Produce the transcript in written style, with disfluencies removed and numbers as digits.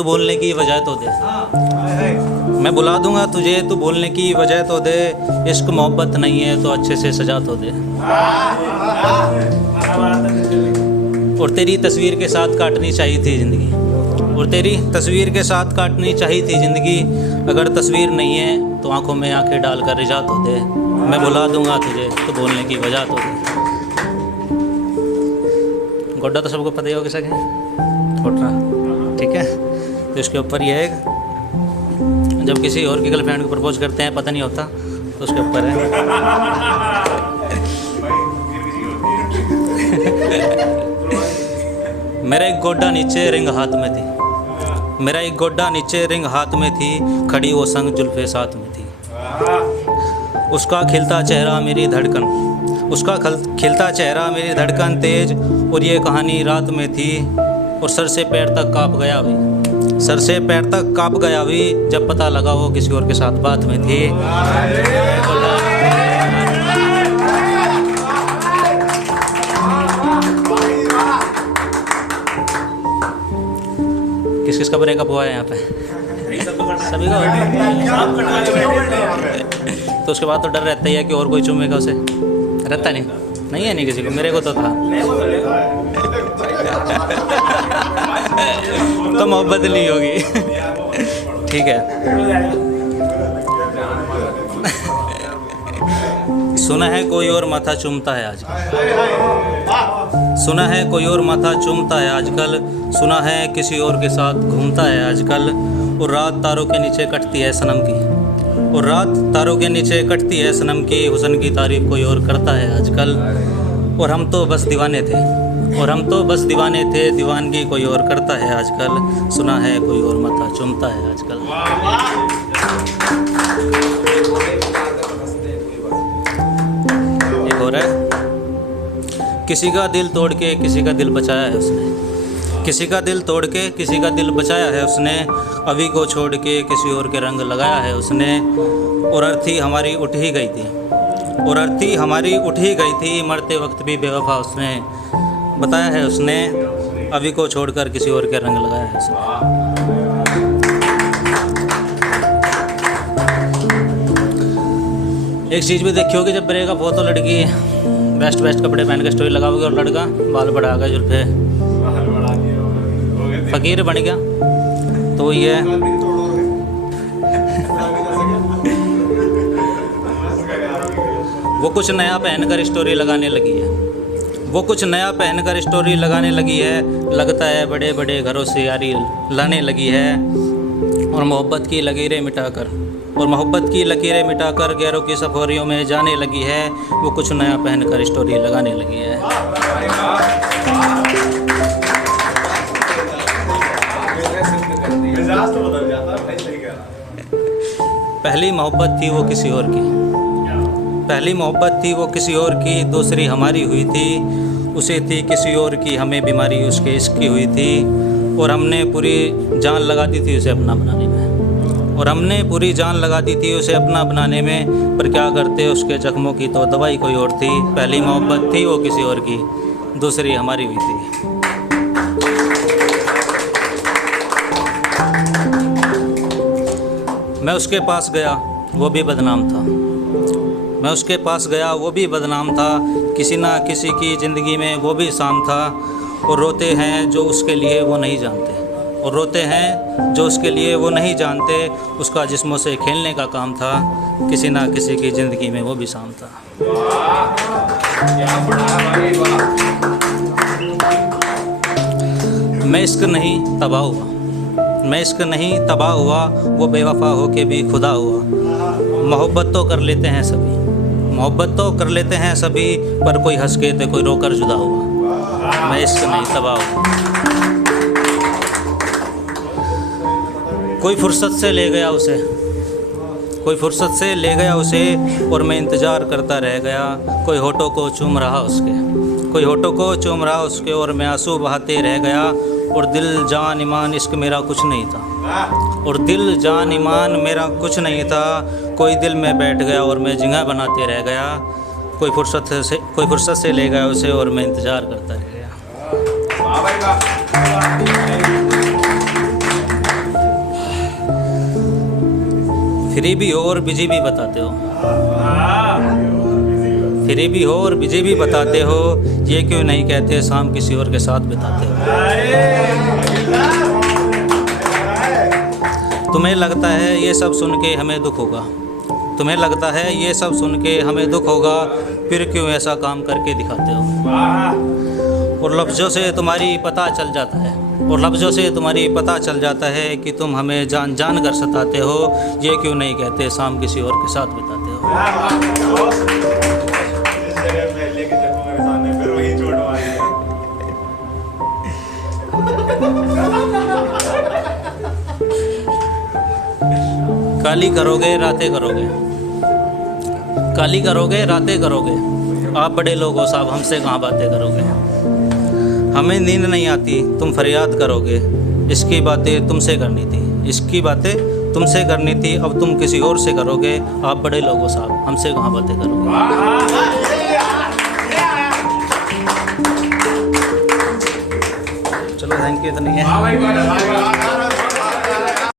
तू बोलने की वजह तो दे। मैं बुला दूंगा तुझे, तू बोलने की वजह तो दे। इश्क मोहब्बत नहीं है तो अच्छे से सजा तो दे। और तेरी तस्वीर के साथ काटनी चाहिए थी ज़िंदगी, और तेरी तस्वीर के साथ काटनी चाहिए थी ज़िंदगी। अगर तस्वीर नहीं है तो आंखों में आंखें डालकर रिझा तो दे। मैं बुला दूंगा तुझे, तो बोलने की वजह तो दे। गोड्डा तो सबको पता ही हो किसा है, गोड्डा, ठीक है। तो इसके ऊपर ये है, जब किसी और की गर्लफ्रेंड को प्रपोज करते हैं पता नहीं होता, तो उसके ऊपर है। मेरा एक गोड्डा नीचे रिंग हाथ में थी, मेरा एक गोड्डा नीचे रिंग हाथ में थी, खड़ी वो संग जुल्फे साथ में थी। उसका खिलता चेहरा मेरी धड़कन, उसका खिलता चेहरा मेरी धड़कन तेज। और ये कहानी रात में थी, और सर से पैर तक काँप गया भी, सर से पैर तक काँप गया भी, जब पता लगा वो किसी और के साथ बात में थी। किस किस का ब्रेकअप हुआ है यहाँ पे? सभी का। तो उसके बाद तो डर रहता ही है कि और कोई चूमेगा उसे, रहता नहीं है नहीं किसी को। मेरे को तो था। तो मोहब्बत नहीं होगी, ठीक है। सुना है कोई और माथा चूमता है आजकल, सुना है कोई और माथा चूमता है आजकल, सुना है किसी और के साथ घूमता है आजकल। और रात तारों के नीचे कटती है सनम की, और रात तारों के नीचे कटती है सनम की, हुस्न की तारीफ कोई और करता है आजकल। और हम तो बस दीवाने थे, और हम तो बस दीवाने थे, दीवानगी कोई और करता है आजकल। सुना है कोई और माथा चूमता है आजकल। एक और है, किसी का दिल तोड़ के किसी का दिल बचाया है उसने, किसी का दिल तोड़ के किसी का दिल बचाया है उसने। अभी को छोड़ के किसी और के रंग लगाया है उसने। और अर्थी हमारी उठ ही गई थी, और अर्थी हमारी उठ ही गई थी, मरते वक्त भी बेवफा उसने बताया है उसने। अभी को छोड़कर किसी और के रंग लगाया है उसने। एक चीज़ भी देखी होगी, जब ब्रेकअप हो तो लड़की बेस्ट कपड़े पहन के स्टोरी लगाओगे, और लड़का बाल बढ़ा कर जुल्फे फकीर बन गया। तो ये वो कुछ नया पहनकर स्टोरी लगाने लगी है, वो कुछ नया पहनकर स्टोरी लगाने लगी है। लगता है बड़े बड़े घरों से यारी लाने लगी है, और मोहब्बत की लकीरें मिटाकर, और मोहब्बत की लकीरें मिटाकर गैरों की सफारियों में जाने लगी है। वो कुछ नया पहनकर स्टोरी लगाने लगी है। पहली मोहब्बत थी वो किसी और की, पहली मोहब्बत थी वो किसी और की, दूसरी हमारी हुई थी। उसे थी किसी और की हमें बीमारी उसके इश्क की हुई थी। और हमने पूरी जान लगा दी थी उसे अपना बनाने में, और हमने पूरी जान लगा दी थी उसे अपना बनाने में। पर क्या करते उसके जख्मों की तो दवाई कोई और थी। पहली मोहब्बत थी वो किसी और की, दूसरी हमारी हुई थी। मैं उसके पास गया वो भी बदनाम था, मैं उसके पास गया वो भी बदनाम था। किसी ना किसी की ज़िंदगी में वो भी शाम था। और रोते हैं जो उसके लिए वो नहीं जानते, और रोते हैं जो उसके लिए वो नहीं जानते। उसका जिस्मों से खेलने का काम था, किसी ना किसी की ज़िंदगी में वो भी शाम था। मैं इश्क नहीं तबाह हुआ, मैं इश्क नहीं तबाह हुआ, वो बेवफा होके भी खुदा हुआ। मोहब्बत तो कर लेते हैं सभी, मोहब्बत तो कर लेते हैं सभी, पर कोई हंस के तो कोई रोकर जुदा हुआ। मैं इश्क नहीं तबाह हुआ। कोई फुर्सत से ले गया उसे, कोई फुर्सत से ले गया उसे, और मैं इंतज़ार करता रह गया। कोई होठों को चूम रहा उसके, कोई होठों को चूम रहा उसके, और मैं आंसू बहाते रह गया। और दिल जान ईमान इश्क मेरा कुछ नहीं था, और दिल जान ईमान मेरा कुछ नहीं था। कोई दिल में बैठ गया और मैं जिंगा बनाते रह गया। कोई फुर्सत से ले गया उसे, और मैं इंतज़ार करता रह गया। फ्री भी हो और बिजी भी बताते हो, फ्री भी हो और बिजी भी बताते हो, ये क्यों नहीं कहते शाम किसी और के साथ बिताते हो। तुम्हें लगता है ये सब सुन के हमें दुख होगा, तुम्हें लगता है ये सब सुन के हमें दुख होगा, फिर क्यों ऐसा काम करके दिखाते हो। और लफ्ज़ों से तुम्हारी पता चल जाता है, और लफ्ज़ों से तुम्हारी पता चल जाता है कि तुम हमें जान जान कर सताते हो, ये क्यों नहीं कहते शाम किसी और के साथ बिताते हो। काली करोगे रातें करोगे, काली करोगे रातें करोगे, आप बड़े लोग हो साहब हमसे कहाँ बातें करोगे। हमें नींद नहीं आती तुम फरियाद करोगे, इसकी बातें तुमसे करनी थी, इसकी बातें तुमसे करनी थी, अब तुम किसी और से करोगे, आप बड़े लोग हो साहब हमसे कहाँ बातें करोगे। चलो थैंक यू, इतना ही है।